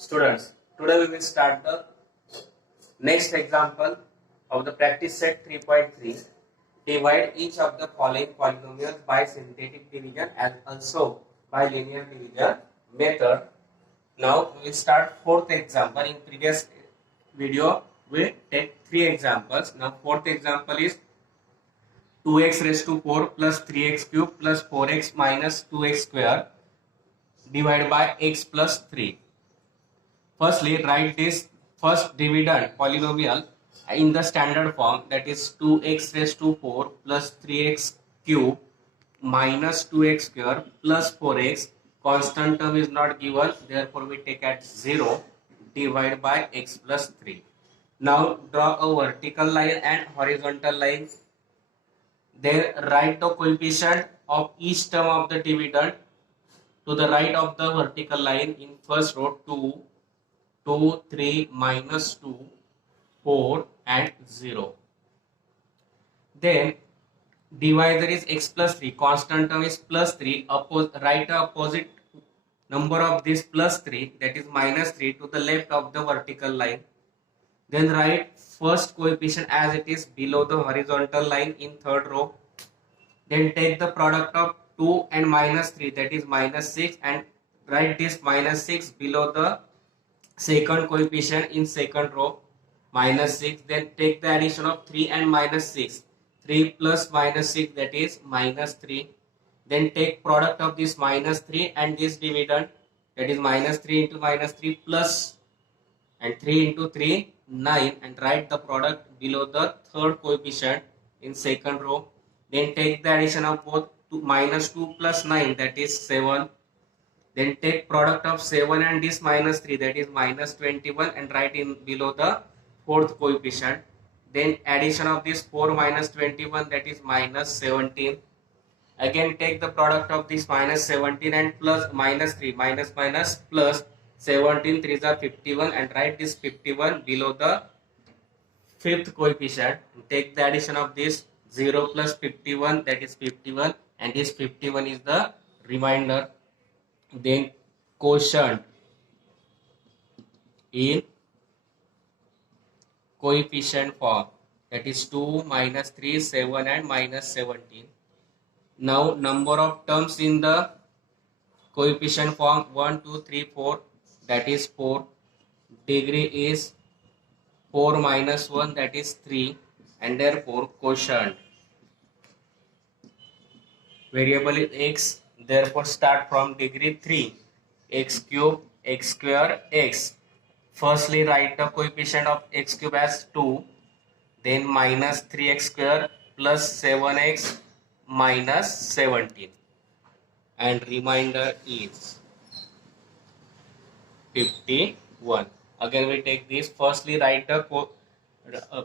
Students, today we will start the next example of the practice set 3.3. Divide each of the following polynomials by synthetic division and also by linear division method. Now we will start fourth example. In previous video we take three examples. Now fourth example is 2x raised to 4 plus 3x cube plus 4x minus 2x square divided by x plus 3. Firstly, write this first dividend polynomial in the standard form, that is 2x raised to 4 plus 3x cube minus 2x square plus 4x. Constant term is not given, therefore we take at 0, divide by x plus 3. Now draw a vertical line and horizontal line. Then write the coefficient of each term of the dividend to the right of the vertical line. In first row 2, 2, 3, minus 2, 4 and 0. Then divisor is x plus 3, constant term is plus 3, write the opposite number of this plus 3, that is minus 3, to the left of the vertical line. Then write first coefficient as it is below the horizontal line in third row. Then take the product of 2 and minus 3, that is minus 6, and write this minus 6 below the second coefficient in second row, minus 6. Then take the addition of 3 and minus 6, 3 plus minus 6, that is minus 3. Then take product of this minus 3 and this dividend, that is minus 3 into minus 3 plus, and 3 into 3 9, and write the product below the third coefficient in second row. Then take the addition of both minus 2 plus 9, that is 7. Then take product of 7 and this minus 3, that is minus 21, and write in below the fourth coefficient. Then addition of this 4 minus 21, that is minus 17. Again take the product of this minus 17 and plus minus 3, minus minus plus 17, 3s are 51, and write this 51 below the fifth coefficient. Take the addition of this 0 plus 51, that is 51, and this 51 is the remainder. Then quotient in coefficient form, that is 2, minus 3, 7 and minus 17. Now number of terms in the coefficient form 1, 2, 3, 4, that is 4. Degree is 4 minus 1, that is 3, and therefore quotient variable is x, therefore start from degree 3, x cube, x square, x. Firstly write the coefficient of x cube as 2, then minus 3x square plus 7x minus 17, and remainder is 51. Again we take this. Firstly write the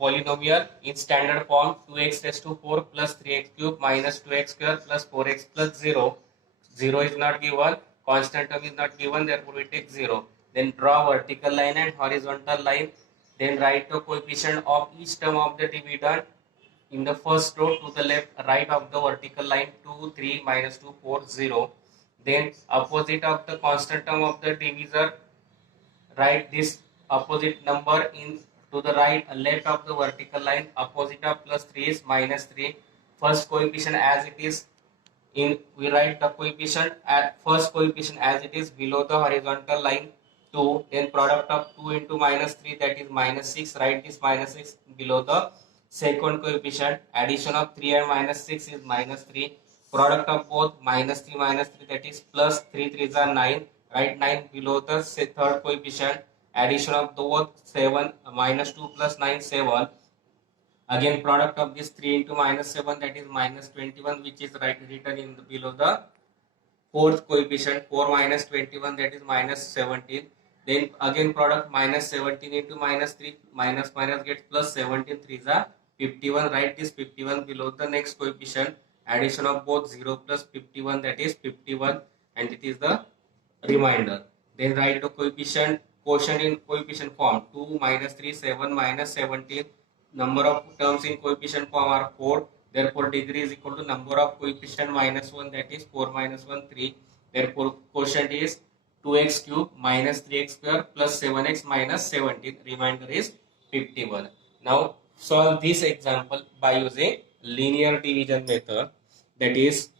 polynomial in standard form, 2x raised to 4 plus 3x cube minus 2x square plus 4x plus 0. 0 is not given, constant term is not given, therefore we take 0. Then draw vertical line and horizontal line. Then write the coefficient of each term of the dividend in the first row to the left right of the vertical line, 2, 3, minus 2, 4, 0. Then opposite of the constant term of the divisor, write this opposite number in to the right left of the vertical line. Opposite of plus 3 is minus 3. First coefficient as it is in, we write the coefficient at first coefficient as it is below the horizontal line, 2. Then product of 2 into minus 3, that is minus 6, write this minus 6 below the second coefficient. Addition of 3 and minus 6 is minus 3. Product of both minus 3 minus 3, that is plus 3, 3s are 9, write 9 below the third coefficient. Addition of both 7, minus 2 plus 9, 7. Again product of this 3 into minus 7, that is minus 21, which is written in below the fourth coefficient. 4 minus 21, that is minus 17. Then again product minus 17 into minus 3, minus minus gets plus 17, 3s are 51, write this 51 below the next coefficient. Addition of both 0 plus 51, that is 51, and it is the remainder. Then write the quotient in coefficient form, 2 minus 3, 7 minus 17. Number of terms in coefficient form are 4, therefore degree is equal to number of coefficient minus 1, that is 4 minus 1, 3. Therefore quotient is 2x cube minus 3x square plus 7x minus 17. Remainder is 51. Now solve this example by using linear division method, that is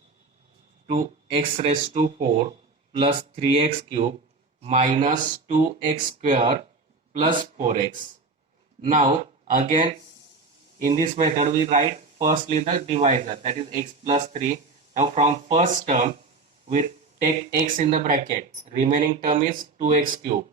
2x raised to 4 plus 3x cube minus 2x square plus 4x. Now again in this method we write firstly the divisor, that is x plus 3. Now from first term we take x in the bracket, remaining term is 2x cube.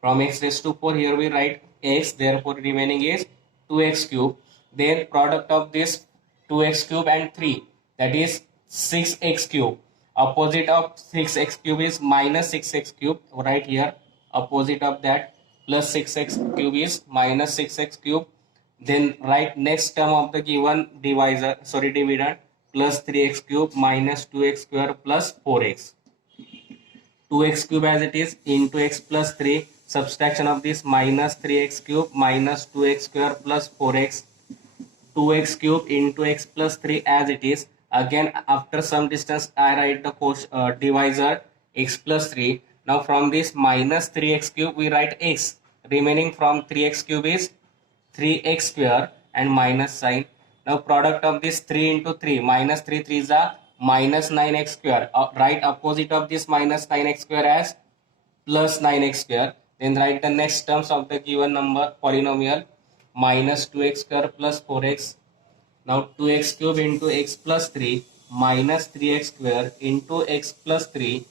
From x raised to 4 here we write x, therefore remaining is 2x cube. Then product of this 2x cube and 3, that is 6x cube. Opposite of 6x cube is minus 6x cube, right here opposite of that plus 6x cube is minus 6x cube. Then write next term of the given dividend plus 3x cube minus 2x square plus 4x. 2x cube as it is into x plus 3, subtraction of this minus 3x cube minus 2x square plus 4x. 2x cube into x plus 3 as it is. Again after some distance I write the divisor x plus 3. Now from this minus 3x cube we write x, remaining from 3x cube is 3x square and minus sign. Now product of this 3 into 3, minus 3 3s are minus 9x square. Write opposite of this minus 9x square as plus 9x square. Then write the next terms of the given number polynomial, minus 2x square plus 4x. Now 2x cube into x plus 3 minus 3x square into x plus 3.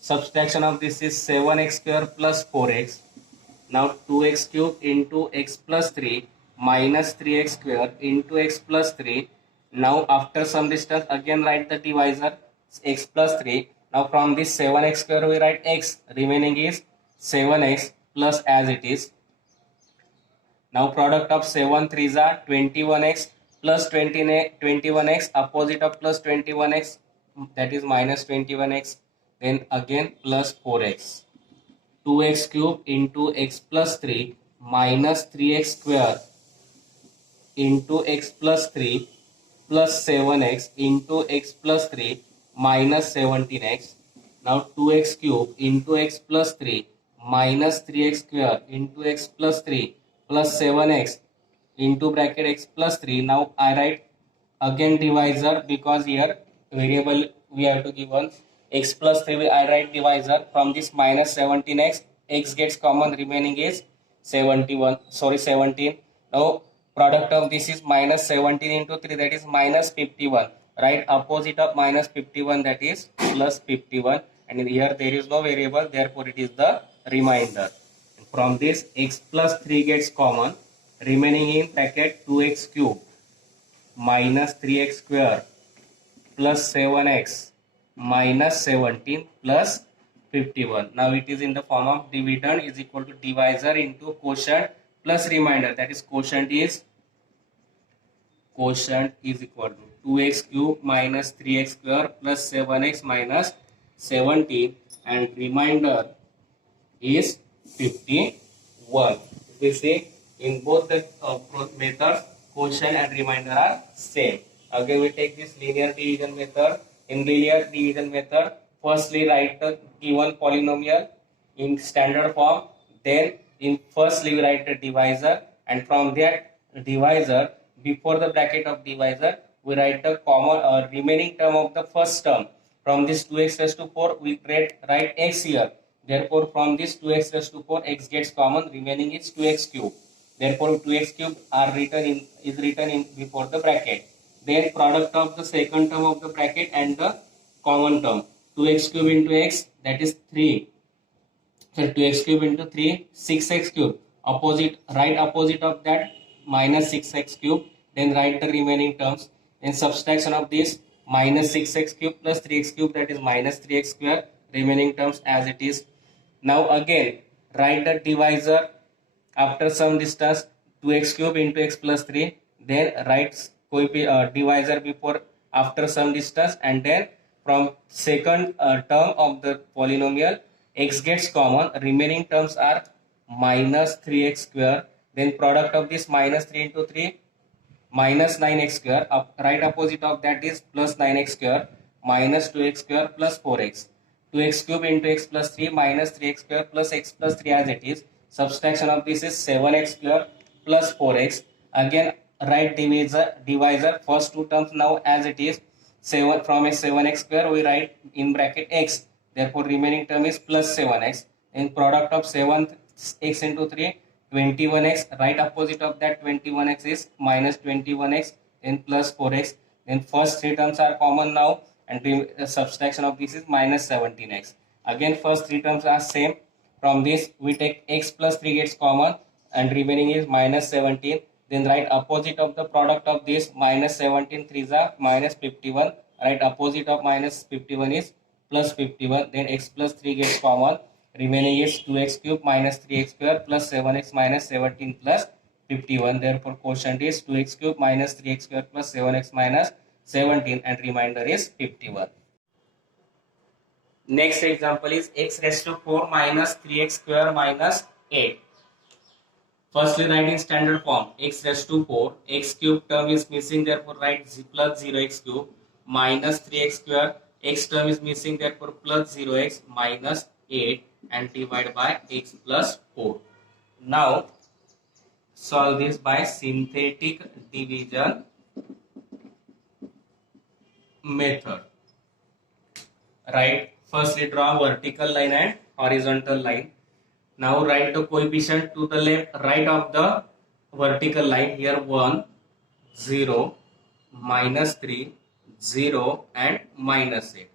Subtraction of this is 7x square plus 4x. Now 2x cube into x plus 3 minus 3x square into x plus 3. Now after some distance again write the divisor x plus 3. Now from this 7x square we write x, remaining is 7x plus as it is. Now product of 7 3s are 21x plus 21x, opposite of plus 21x, that is minus 21x. Then again plus 4x. 2x cube into x plus 3 minus 3x square into x plus 3 plus 7x into x plus 3 minus 17x. Now 2x cube into x plus 3 minus 3x square into x plus 3 plus 7x into bracket x plus 3. Now I write again divisor because here variable we have to give one x plus 3. I write divisor from this minus 17x, x gets common, remaining is 17. Now product of this is minus 17 into 3, that is minus 51. Right opposite of minus 51, that is plus 51, and here there is no variable, therefore it is the remainder. From this x plus 3 gets common, remaining in bracket 2x cube minus 3x square plus 7x minus 17 plus 51. Now it is in the form of dividend is equal to divisor into quotient plus remainder, that is quotient is equal to 2x cube minus 3x square plus 7x minus 17 and remainder is 51. We see in both the methods quotient and remainder are same. Again we take this linear division method. In linear division method, firstly write the given polynomial in standard form, then in firstly we write the divisor, and from that divisor before the bracket of divisor we write the common remaining term of the first term. From this 2x raised to 4 we write x here, therefore from this 2x raised to 4 x gets common, remaining is 2x cube, therefore 2x cube is written in before the bracket. Then product of the second term of the bracket and the common term, 2x cube into x, that is 3. So 2x cube into 3, 6x cube. Right opposite of that minus 6x cube. Then write the remaining terms. Then subtraction of this minus 6x cube plus 3x cube, that is minus 3x square. Remaining terms as it is. Now again write the divisor after some distance 2x cube into x plus 3. Then write divisor before after some distance, and then from second term of the polynomial x gets common, remaining terms are minus 3x square. Then product of this minus 3 into 3 minus 9x square, right opposite of that is plus 9x square minus 2x square plus 4x. 2x cube into x plus 3 minus 3x square plus x plus 3 as it is. Subtraction of this is 7x square plus 4x. Again write divisor first two terms now as it is. 7 from a 7x square we write in bracket x, therefore remaining term is plus 7x. In product of 7x into 3, 21x, right opposite of that 21x is minus 21x, then plus 4x. Then first three terms are common now, and subtraction of this is minus 17x. Again first three terms are same. From this we take x plus 3 gets common and remaining is minus 17. Then right opposite of the product of this minus 17 3s are minus 51. Right opposite of minus 51 is plus 51. Then x plus 3 gets common. Remaining is 2x cube minus 3x square plus 7x minus 17 plus 51. Therefore quotient is 2x cube minus 3x square plus 7x minus 17 and remainder is 51. Next example is x raised to 4 minus 3x square minus 8. Firstly write in standard form x raised to 4, x cube term is missing, therefore write plus 0x cube minus 3x square, x term is missing, therefore plus 0x minus 8 and divide by x plus 4. Now solve this by synthetic division method. Right, firstly draw vertical line and horizontal line. Now write the coefficient to the left right of the vertical line. Here 1, 0, minus 3, 0 and minus 8.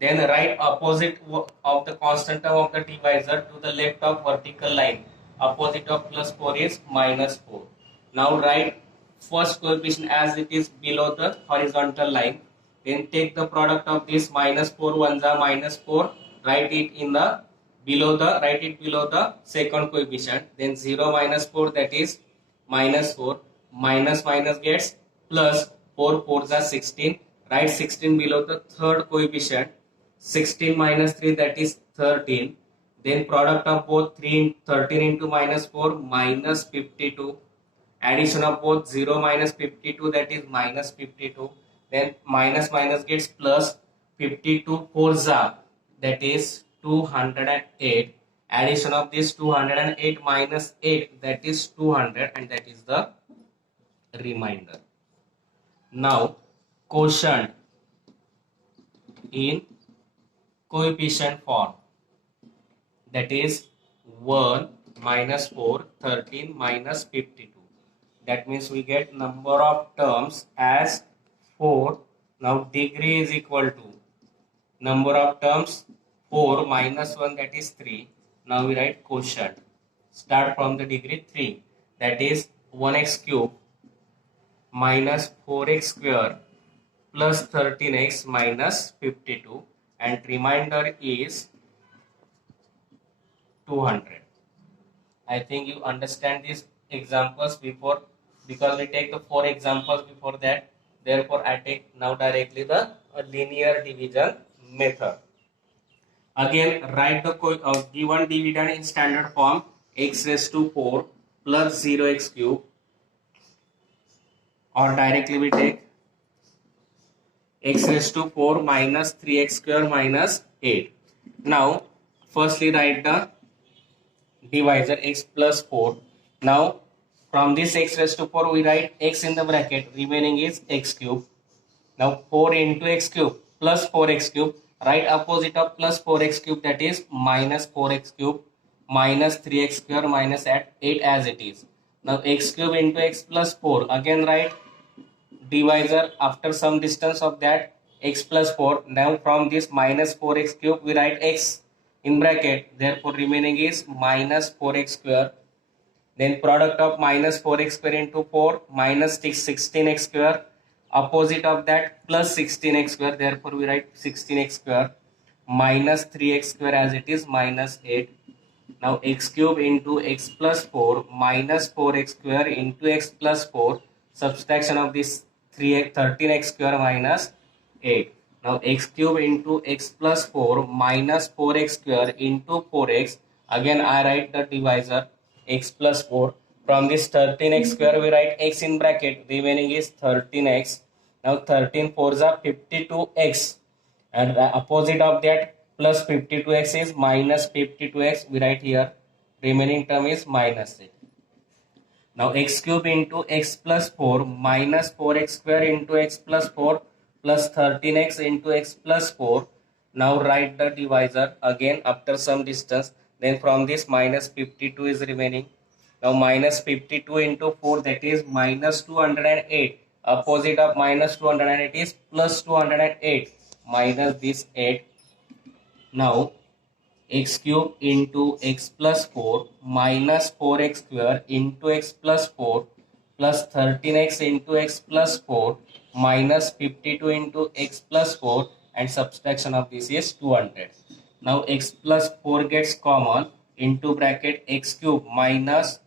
Then write opposite of the constant term of the divisor to the left of vertical line. Opposite of plus 4 is minus 4. Now write first coefficient as it is below the horizontal line. Then take the product of this minus 4 ones are minus 4. Write it in the below the second coefficient. Then 0 minus 4, that is minus 4. Minus minus gets plus, 4 4s are 16. Write 16 below the third coefficient. 16 minus 3, that is 13. Then product of both 13 into minus 4 minus 52. Addition of both 0 minus 52, that is minus 52. Then minus minus gets plus, 52 4s are, that is 208. Addition of this 208 minus 8, that is 200, and that is the remainder. Now quotient in coefficient form, that is 1 minus 4, 13 minus 52. That means we get number of terms as 4. Now degree is equal to number of terms 4 minus 1, that is 3. Now we write quotient. Start from the degree 3, that is 1x cube minus 4x square plus 13x minus 52, and remainder is 200. I think you understand these examples before, because we take the 4 examples before that. Therefore I take now directly the linear division method. Again write the given dividend in standard form, x raised to 4 plus 0x cube, or directly we take x raised to 4 minus 3x square minus 8. Now firstly write the divisor x plus 4. Now from this x raised to 4 we write x in the bracket, remaining is x cube. Now 4 into x cube plus 4x cube, right opposite of plus 4x cube, that is minus 4x cube minus 3x square minus 8 as it is. Now x cube into x plus 4, again write divisor after some distance of that x plus 4. Now from this minus 4x cube we write x in bracket, therefore remaining is minus 4x square. Then product of minus 4x square into 4 minus 16x square, opposite of that plus 16x square, therefore we write 16x square minus 3x square as it is minus 8. Now x cube into x plus 4 minus 4x square into x plus 4, subtraction of this 13x square minus 8. Now x cube into x plus 4 minus 4x square into 4x, again I write the divisor x plus 4. From this 13x square we write x in bracket, remaining is 13x. Now 13 4s are 52x, and the opposite of that plus 52x is minus 52x, we write here, remaining term is minus 8. Now x cube into x plus 4 minus 4x square into x plus 4 plus 13x into x plus 4. Now write the divisor again after some distance. Then from this minus 52 is remaining. Now minus 52 into 4, that is minus 208. Opposite of minus 208 is plus 208 minus this 8. Now x cube into x plus 4 minus 4x square into x plus 4 plus 13x into x plus 4 minus 52 into x plus 4, and subtraction of this is 200. Now x plus 4 gets common, into bracket x cube minus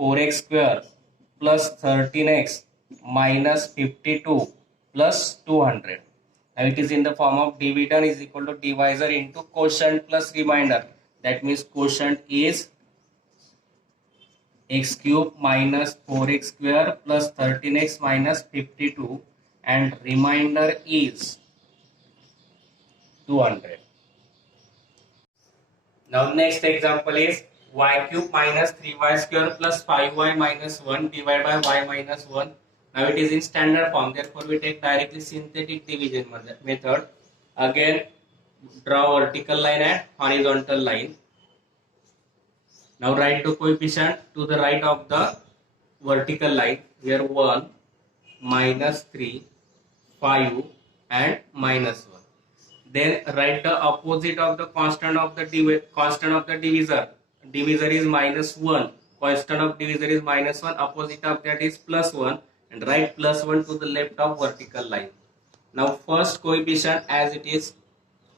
4x square plus 13x minus 52 plus 200. Now it is in the form of dividend is equal to divisor into quotient plus remainder. That means quotient is x cube minus 4x square plus 13x minus 52, and remainder is 200. Now next example is y cube minus 3y square plus 5y minus 1 divided by y minus 1. Now it is in standard form, therefore we take directly synthetic division method. Again draw vertical line and horizontal line. Now write the coefficient to the right of the vertical line, here 1, minus 3, 5 and minus 1. Then write the opposite of the constant of the divisor. Divisor is minus 1, constant of divisor is minus 1, opposite of that is plus 1, and write plus 1 to the left of vertical line. Now first coefficient as it is,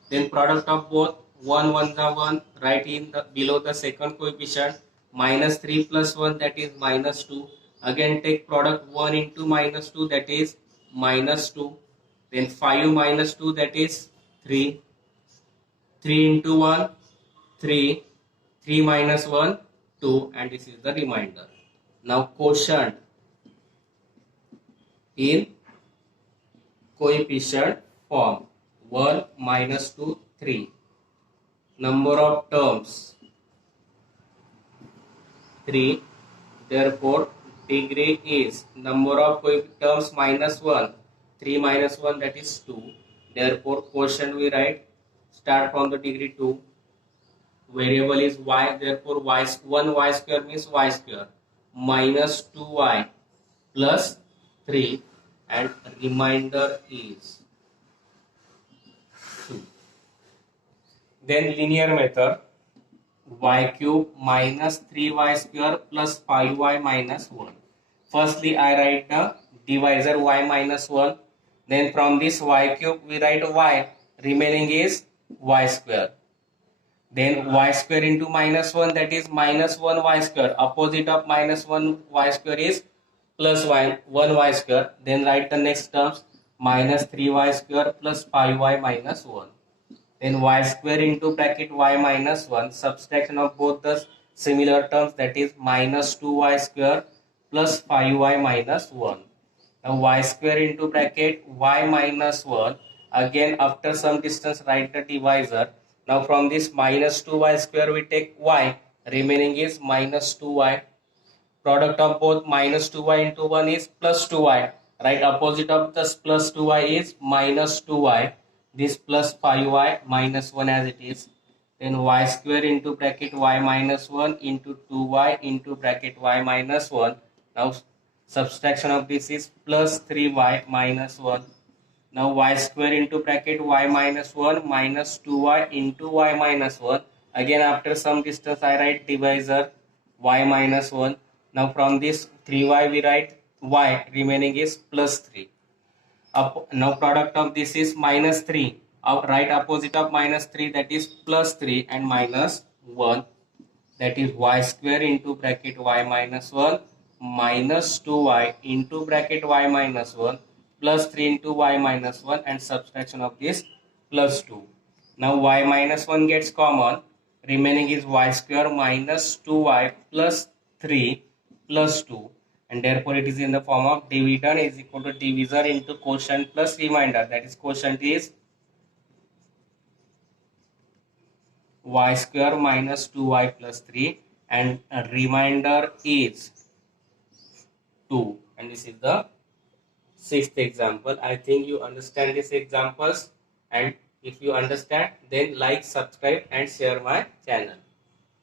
then product of both, 1 1 the 1, write in the below the second coefficient, minus 3 plus 1, that is minus 2. Again take product 1 into minus 2, that is minus 2. Then 5 minus 2, that is 3. 3 into 1, 3. 3 minus 1, 2, and this is the remainder. Now quotient in coefficient form, 1 minus 2, 3. Number of terms 3, therefore degree is number of terms minus 1, 3 minus 1, that is 2. Therefore quotient we write, start from the degree 2. Variable is y, therefore 1 y square means y square, minus 2y plus 3, and remainder is 2. Then linear method, y cube minus 3y square plus 5y minus 1. Firstly I write the divisor y minus 1. Then from this y cube we write y, remaining is y square. Then y square into minus 1, that is minus 1 y square. Opposite of minus 1 y square is plus 1 y square. Then write the next terms, minus 3y square plus 5y minus 1. Then y square into bracket y minus 1, subtraction of both the similar terms, that is minus 2y square plus 5y minus 1. Now y square into bracket y minus 1, again after some distance write the divisor. Now from this minus 2y square we take y, remaining is minus 2y. Product of both minus 2y into 1 is plus 2y. Right, opposite of this plus 2y is minus 2y. This plus 5y minus 1 as it is. Then y square into bracket y minus 1 into 2y into bracket y minus 1. Now subtraction of this is plus 3y minus 1. Now y square into bracket y minus 1 minus 2y into y minus 1. Again after some distance I write divisor y minus 1. Now from this 3y we write y, remaining is plus 3. Now product of this is minus 3. Right opposite of minus 3, that is plus 3 and minus 1. That is y square into bracket y minus 1 minus 2y into bracket y minus 1 plus 3 into y minus 1, and subtraction of this plus 2. Now y minus 1 gets common, remaining is y square minus 2y plus 3 plus 2, and therefore it is in the form of dividend is equal to divisor into quotient plus remainder. That is quotient is y square minus 2y plus 3, and a remainder is 2. And this is the sixth example. I think you understand these examples, and if you understand, then like, subscribe and share my channel.